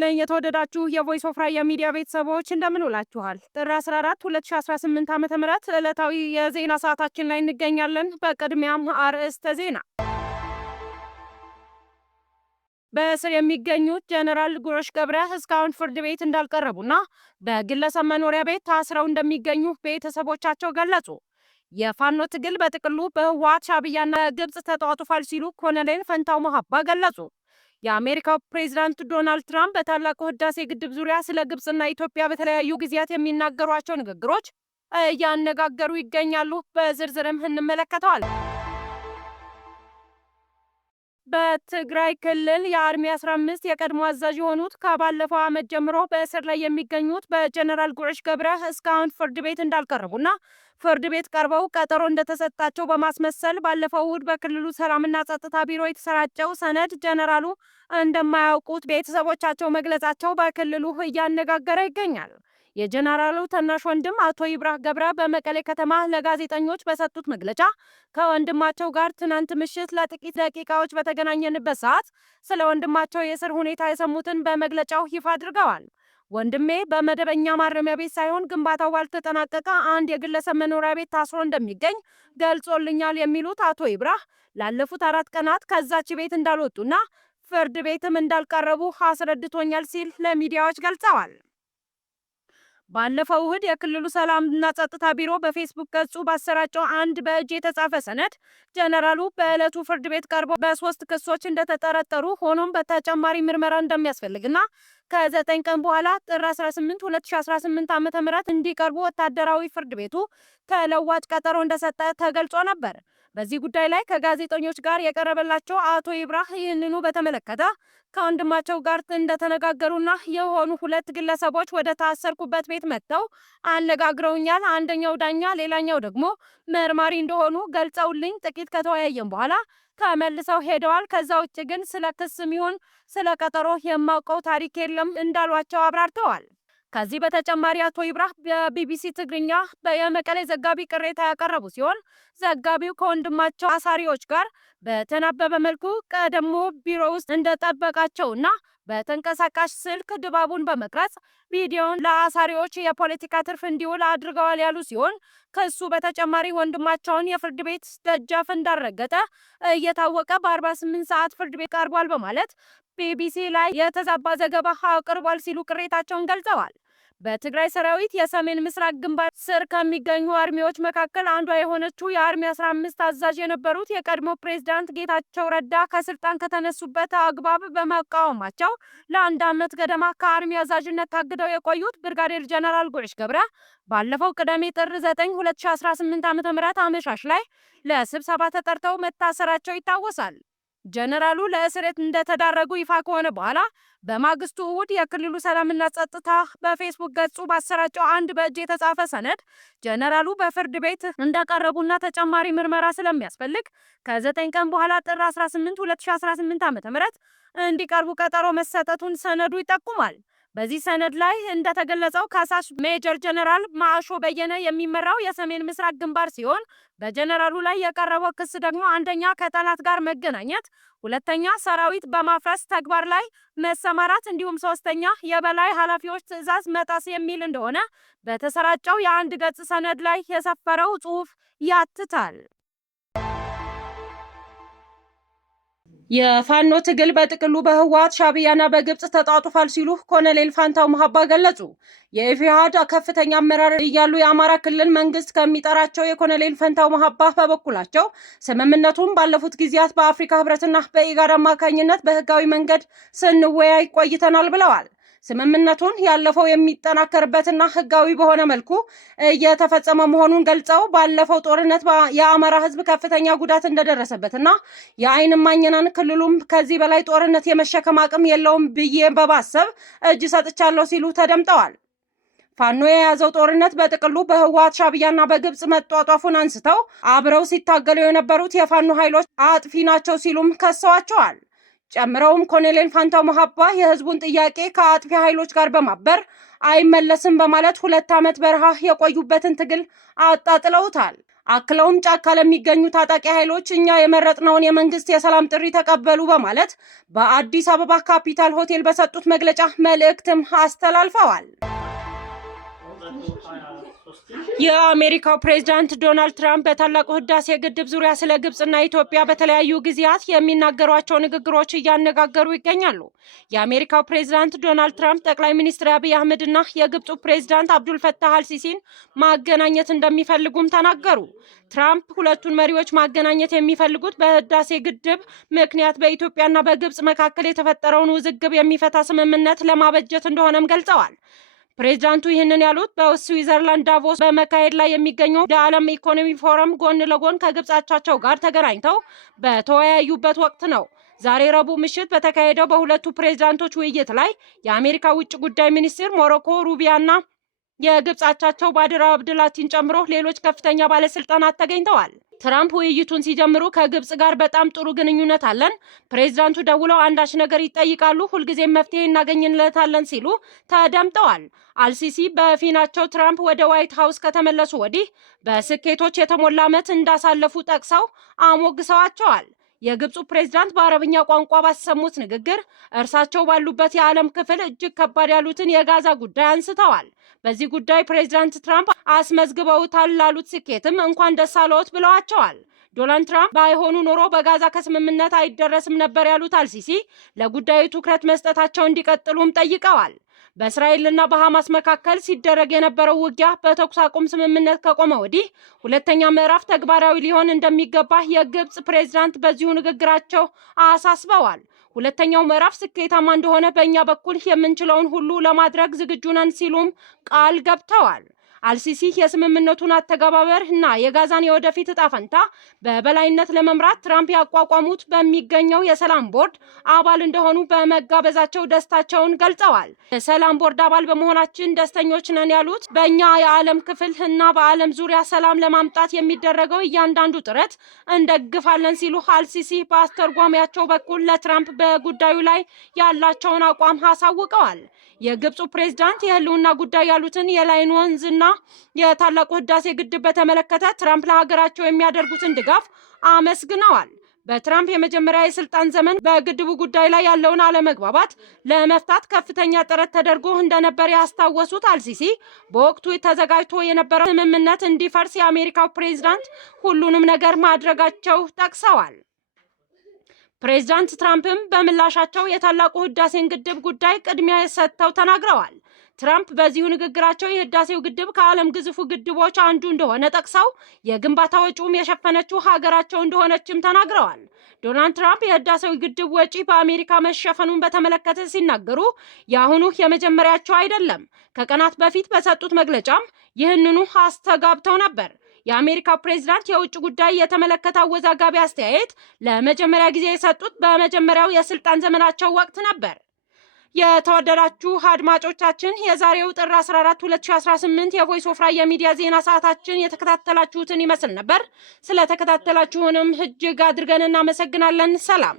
ይስጥልኝ የተወደዳችሁ የቮይስ ኦፍ ራያ ሚዲያ ቤተሰቦች እንደምን ውላችኋል? ጥር 14 2018 ዓ.ም ዕለታዊ የዜና ሰዓታችን ላይ እንገኛለን። በቅድሚያም አርዕስተ ዜና። በእስር የሚገኙት ጀነራል ጉረሽ ገብረ እስካሁን ፍርድ ቤት እንዳልቀረቡና በግለሰብ መኖሪያ ቤት ታስረው እንደሚገኙ ቤተሰቦቻቸው ገለጹ። የፋኖ ትግል በጥቅሉ በህወሓት ሻዕቢያና ግብጽ ተጧጡፏል ሲሉ ኮሎኔል ፈንታው መሀባ ገለጹ። የአሜሪካው ፕሬዝዳንት ዶናልድ ትራምፕ በታላቁ ህዳሴ ግድብ ዙሪያ ስለ ግብጽና ኢትዮጵያ በተለያዩ ጊዜያት የሚናገሯቸው ንግግሮች እያነጋገሩ ይገኛሉ። በዝርዝርም እንመለከተዋለን። በትግራይ ክልል የአርሚ 15 የቀድሞ አዛዥ የሆኑት ከባለፈው ዓመት ጀምሮ በእስር ላይ የሚገኙት በጀነራል ጉረሽ ገብረ እስካሁን ፍርድ ቤት እንዳልቀረቡና ፍርድ ቤት ቀርበው ቀጠሮ እንደተሰጣቸው በማስመሰል ባለፈው እሁድ በክልሉ ሰላምና ጸጥታ ቢሮ የተሰራጨው ሰነድ ጀነራሉ እንደማያውቁት ቤተሰቦቻቸው መግለጻቸው በክልሉ እያነጋገረ ይገኛል። የጀነራሉ ታናሽ ወንድም አቶ ይብራህ ገብረ በመቀሌ ከተማ ለጋዜጠኞች በሰጡት መግለጫ ከወንድማቸው ጋር ትናንት ምሽት ለጥቂት ደቂቃዎች በተገናኘንበት ሰዓት ስለ ወንድማቸው የእስር ሁኔታ የሰሙትን በመግለጫው ይፋ አድርገዋል። ወንድሜ በመደበኛ ማረሚያ ቤት ሳይሆን ግንባታው ባልተጠናቀቀ አንድ የግለሰብ መኖሪያ ቤት ታስሮ እንደሚገኝ ገልጾልኛል የሚሉት አቶ ይብራህ ላለፉት 4 ቀናት ከዛች ቤት እንዳልወጡና ፍርድ ቤትም እንዳልቀረቡ አስረድቶኛል ሲል ለሚዲያዎች ገልጸዋል። ባለፈው እሁድ የክልሉ ሰላምና ጸጥታ ቢሮ በፌስቡክ ገጹ ባሰራጨው አንድ በእጅ የተጻፈ ሰነድ ጀነራሉ በዕለቱ ፍርድ ቤት ቀርበው በ3 ክሶች እንደተጠረጠሩ ሆኖም በተጨማሪ ምርመራ እንደሚያስፈልግና ከ9 ቀን በኋላ ጥር 18 2018 ዓ.ም እንዲቀርቡ ወታደራዊ ፍርድ ቤቱ ተለዋጭ ቀጠሮ እንደሰጠ ተገልጾ ነበር። በዚህ ጉዳይ ላይ ከጋዜጠኞች ጋር የቀረበላቸው አቶ ይብራህ ይህንኑ በተመለከተ ከወንድማቸው ጋር እንደተነጋገሩና የሆኑ 2 ግለሰቦች ወደ ታሰርኩበት ቤት መጥተው አነጋግረውኛል። አንደኛው ዳኛ፣ ሌላኛው ደግሞ መርማሪ እንደሆኑ ገልጸውልኝ ጥቂት ከተወያየን በኋላ ተመልሰው ሄደዋል። ከዛ ውጭ ግን ስለ ክስም ይሁን ስለ ቀጠሮ የማውቀው ታሪክ የለም እንዳሏቸው አብራርተዋል። ከዚህ በተጨማሪ አቶ ይብራህ በቢቢሲ ትግርኛ የመቀሌ ዘጋቢ ቅሬታ ያቀረቡ ሲሆን ዘጋቢው ከወንድማቸው አሳሪዎች ጋር በተናበበ መልኩ ቀደሞ ቢሮ ውስጥ እንደጠበቃቸውና በተንቀሳቃሽ ስልክ ድባቡን በመቅረጽ ቪዲዮን ለአሳሪዎች የፖለቲካ ትርፍ እንዲውል አድርገዋል ያሉ ሲሆን ከሱ በተጨማሪ ወንድማቸውን የፍርድ ቤት ደጃፍ እንዳረገጠ እየታወቀ በ48 ሰዓት ፍርድ ቤት ቀርቧል በማለት ቢቢሲ ላይ የተዛባ ዘገባ አቅርቧል ሲሉ ቅሬታቸውን ገልጸዋል። በትግራይ ሰራዊት የሰሜን ምስራቅ ግንባር ስር ከሚገኙ አርሚዎች መካከል አንዷ የሆነችው የአርሚ 15 አዛዥ የነበሩት የቀድሞ ፕሬዝዳንት ጌታቸው ረዳ ከስልጣን ከተነሱበት አግባብ በመቃወማቸው ለ1 ዓመት ገደማ ከአርሚ አዛዥነት ታግደው የቆዩት ብርጋዴር ጀነራል ጉረሽ ገብረ ባለፈው ቅዳሜ ጥር 9 2018 ዓ.ም አመሻሽ ላይ ለስብሰባ ተጠርተው መታሰራቸው ይታወሳል። ጀነራሉ ለእስር እንደተዳረጉ ይፋ ከሆነ በኋላ በማግስቱ እሁድ የክልሉ ሰላምና ጸጥታ በፌስቡክ ገጹ ባሰራጨው አንድ በእጅ የተጻፈ ሰነድ ጀነራሉ በፍርድ ቤት እንደቀረቡና ተጨማሪ ምርመራ ስለሚያስፈልግ ከ9 ቀን በኋላ ጥር 18 2018 ዓ.ም እንዲቀርቡ ቀጠሮ መሰጠቱን ሰነዱ ይጠቁማል። በዚህ ሰነድ ላይ እንደተገለጸው ከሳሽ ሜጀር ጀነራል ማዕሾ በየነ የሚመራው የሰሜን ምስራቅ ግንባር ሲሆን በጀነራሉ ላይ የቀረበው ክስ ደግሞ አንደኛ ከጠላት ጋር መገናኘት፣ ሁለተኛ ሰራዊት በማፍረስ ተግባር ላይ መሰማራት እንዲሁም ሶስተኛ የበላይ ኃላፊዎች ትዕዛዝ መጣስ የሚል እንደሆነ በተሰራጨው የአንድ ገጽ ሰነድ ላይ የሰፈረው ጽሑፍ ያትታል። የፋኖ ትግል በጥቅሉ በህወሓት ሻዕቢያና በግብጽ ተጧጡፏል ሲሉ ኮሎኔል ፈንታው መሀባ ገለጹ። የኢህአዴግ ከፍተኛ አመራር እያሉ የአማራ ክልል መንግስት ከሚጠራቸው የኮሎኔል ፈንታው መሀባ በበኩላቸው ስምምነቱን ባለፉት ጊዜያት በአፍሪካ ህብረትና በኢጋድ አማካኝነት በህጋዊ መንገድ ስንወያይ ቆይተናል ብለዋል። ስምምነቱን ያለፈው የሚጠናከርበትና ህጋዊ በሆነ መልኩ እየተፈጸመ መሆኑን ገልጸው ባለፈው ጦርነት የአማራ ህዝብ ከፍተኛ ጉዳት እንደደረሰበትና የአይን እማኝ ነን፣ ክልሉም ከዚህ በላይ ጦርነት የመሸከም አቅም የለውም ብዬ በማሰብ እጅ ሰጥቻለሁ ሲሉ ተደምጠዋል። ፋኖ የያዘው ጦርነት በጥቅሉ በህወሓት ሻዕቢያና በግብጽ መጧጧፉን አንስተው አብረው ሲታገሉ የነበሩት የፋኖ ኃይሎች አጥፊ ናቸው ሲሉም ከሰዋቸዋል። ጨምረውም ኮሎኔል ፈንታው መሀባ የህዝቡን ጥያቄ ከአጥፊ ኃይሎች ጋር በማበር አይመለስም በማለት 2 ዓመት በረሃ የቆዩበትን ትግል አጣጥለውታል። አክለውም ጫካ ለሚገኙ ታጣቂ ኃይሎች እኛ የመረጥነውን የመንግስት የሰላም ጥሪ ተቀበሉ በማለት በአዲስ አበባ ካፒታል ሆቴል በሰጡት መግለጫ መልእክትም አስተላልፈዋል። የአሜሪካው ፕሬዝዳንት ዶናልድ ትራምፕ በታላቁ ህዳሴ ግድብ ዙሪያ ስለ ግብጽና ኢትዮጵያ በተለያዩ ጊዜያት የሚናገሯቸው ንግግሮች እያነጋገሩ ይገኛሉ። የአሜሪካው ፕሬዝዳንት ዶናልድ ትራምፕ ጠቅላይ ሚኒስትር አብይ አህመድና የግብጹ ፕሬዝዳንት አብዱል ፈታህ አልሲሲን ማገናኘት እንደሚፈልጉም ተናገሩ። ትራምፕ ሁለቱን መሪዎች ማገናኘት የሚፈልጉት በህዳሴ ግድብ ምክንያት በኢትዮጵያና በግብጽ መካከል የተፈጠረውን ውዝግብ የሚፈታ ስምምነት ለማበጀት እንደሆነም ገልጸዋል። ፕሬዝዳንቱ ይህንን ያሉት በስዊዘርላንድ ዳቮስ በመካሄድ ላይ የሚገኘው የዓለም ኢኮኖሚ ፎረም ጎን ለጎን ከግብጽ አቻቸው ጋር ተገናኝተው በተወያዩበት ወቅት ነው። ዛሬ ረቡዕ ምሽት በተካሄደው በሁለቱ ፕሬዝዳንቶች ውይይት ላይ የአሜሪካ ውጭ ጉዳይ ሚኒስትር ማርኮ ሩቢዮና የግብጽ አቻቸው ባድር አብድላቲን ጨምሮ ሌሎች ከፍተኛ ባለስልጣናት ተገኝተዋል። ትራምፕ ውይይቱን ሲጀምሩ ከግብጽ ጋር በጣም ጥሩ ግንኙነት አለን፣ ፕሬዝዳንቱ ደውለው አንዳች ነገር ይጠይቃሉ፣ ሁልጊዜም መፍትሄ እናገኝለታለን ሲሉ ተደምጠዋል። አልሲሲ በፊናቸው ትራምፕ ወደ ዋይት ሃውስ ከተመለሱ ወዲህ በስኬቶች የተሞላ ዓመት እንዳሳለፉ ጠቅሰው አሞግሰዋቸዋል። የግብፁ ፕሬዝዳንት በአረብኛ ቋንቋ ባሰሙት ንግግር እርሳቸው ባሉበት የዓለም ክፍል እጅግ ከባድ ያሉትን የጋዛ ጉዳይ አንስተዋል። በዚህ ጉዳይ ፕሬዝዳንት ትራምፕ አስመዝግበውታል ላሉት ስኬትም እንኳን ደስ አለዎት ብለዋቸዋል። ዶናልድ ትራምፕ ባይሆኑ ኖሮ በጋዛ ከስምምነት አይደረስም ነበር ያሉት አልሲሲ ለጉዳዩ ትኩረት መስጠታቸው እንዲቀጥሉም ጠይቀዋል። በእስራኤልና በሐማስ መካከል ሲደረግ የነበረው ውጊያ በተኩስ አቁም ስምምነት ከቆመ ወዲህ ሁለተኛ ምዕራፍ ተግባራዊ ሊሆን እንደሚገባ የግብጽ ፕሬዝዳንት በዚሁ ንግግራቸው አሳስበዋል። ሁለተኛው ምዕራፍ ስኬታማ እንደሆነ በእኛ በኩል የምንችለውን ሁሉ ለማድረግ ዝግጁ ነን ሲሉም ቃል ገብተዋል። አልሲሲ የስምምነቱን አተገባበር እና የጋዛን የወደፊት እጣ ፈንታ በበላይነት ለመምራት ትራምፕ ያቋቋሙት በሚገኘው የሰላም ቦርድ አባል እንደሆኑ በመጋበዛቸው ደስታቸውን ገልጸዋል። የሰላም ቦርድ አባል በመሆናችን ደስተኞች ነን ያሉት በእኛ የዓለም ክፍል እና በዓለም ዙሪያ ሰላም ለማምጣት የሚደረገው እያንዳንዱ ጥረት እንደግፋለን ሲሉ አልሲሲ በአስተርጓሚያቸው በኩል ለትራምፕ በጉዳዩ ላይ ያላቸውን አቋም አሳውቀዋል። የግብፁ ፕሬዝዳንት የህልውና ጉዳይ ያሉትን የላይን ወንዝና የታላቁ ህዳሴ ግድብ በተመለከተ ትራምፕ ለሀገራቸው የሚያደርጉትን ድጋፍ አመስግነዋል። በትራምፕ የመጀመሪያ የስልጣን ዘመን በግድቡ ጉዳይ ላይ ያለውን አለመግባባት ለመፍታት ከፍተኛ ጥረት ተደርጎ እንደነበር ያስታወሱት አልሲሲ በወቅቱ ተዘጋጅቶ የነበረው ስምምነት እንዲፈርስ የአሜሪካው ፕሬዝዳንት ሁሉንም ነገር ማድረጋቸው ጠቅሰዋል። ፕሬዝዳንት ትራምፕም በምላሻቸው የታላቁ ህዳሴን ግድብ ጉዳይ ቅድሚያ ሰጥተው ተናግረዋል። ትራምፕ በዚሁ ንግግራቸው የህዳሴው ግድብ ከዓለም ግዙፉ ግድቦች አንዱ እንደሆነ ጠቅሰው የግንባታ ወጪውም የሸፈነችው ሀገራቸው እንደሆነችም ተናግረዋል። ዶናልድ ትራምፕ የህዳሴው ግድብ ወጪ በአሜሪካ መሸፈኑን በተመለከተ ሲናገሩ የአሁኑ የመጀመሪያቸው አይደለም። ከቀናት በፊት በሰጡት መግለጫም ይህንኑ አስተጋብተው ነበር። የአሜሪካ ፕሬዝዳንት የውጭ ጉዳይ የተመለከተ አወዛጋቢ አስተያየት ለመጀመሪያ ጊዜ የሰጡት በመጀመሪያው የስልጣን ዘመናቸው ወቅት ነበር። የተወደዳችሁ አድማጮቻችን የዛሬው ጥር 14 2018 የቮይስ ኦፍ ራያ የሚዲያ ዜና ሰዓታችን የተከታተላችሁትን ይመስል ነበር። ስለተከታተላችሁንም እጅግ አድርገን እናመሰግናለን። ሰላም